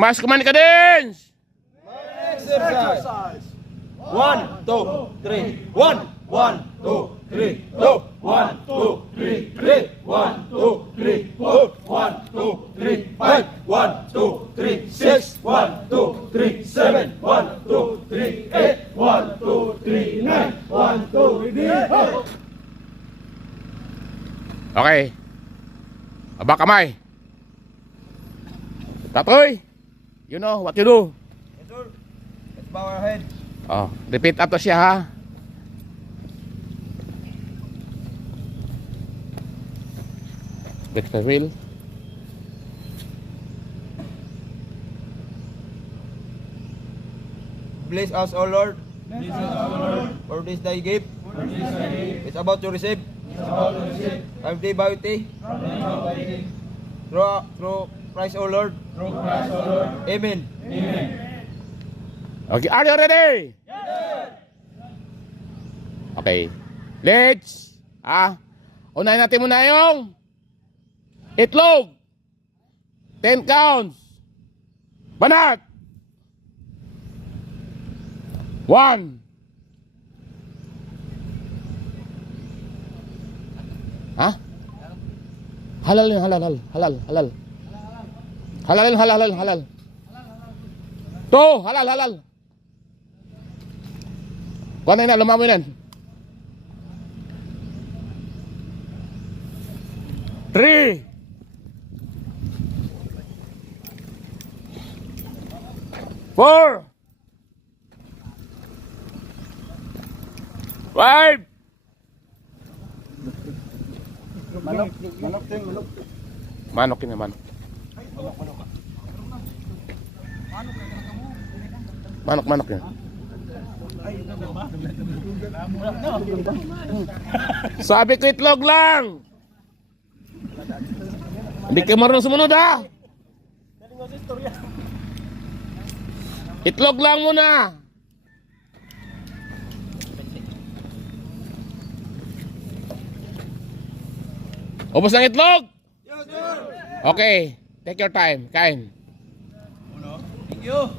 Mas kumain ka din! Exercise. 1, 2, 3. 1, 1, 2, 3, 2. 1, 2, 3, 3. 1, 2, 3, 4. 1, 2, 3, 5. 1, 2, 3, 6. 1, 2, 3, 7. 1, 2, 3, 8. 1, 2, 3, 9. 1, 2, 3, 4. Okay. Aba kamay. Tatoy. You know what you do. Yes, sir. Let's bow our head. Oh, repeat after siya ha. With the wheel. Bless us, O Lord. Bless us, O Lord. For this thy gift. For this thy gift. It's about to receive. It's about to receive. From thee by thee. From thee by thee. Through Christ, O Lord. Through Christ, O Lord. Amen. Amen. Okay, are you ready? Yes! Okay. Let's unahin natin muna yung itlog. 10 counts. Banat. 1. Ha? Halal yun, halal. Halal yun, halal. 2, halal. Kuha na yun, lumamoy na. 3. 4. 5. Manok yun naman. Manok yun. Sabi ko itlog lang. Hindi ka marunong sumunod ha. Itlog lang muna. Ubos ng itlog? Yes, sir. Okay, take your time. Kain. Thank you.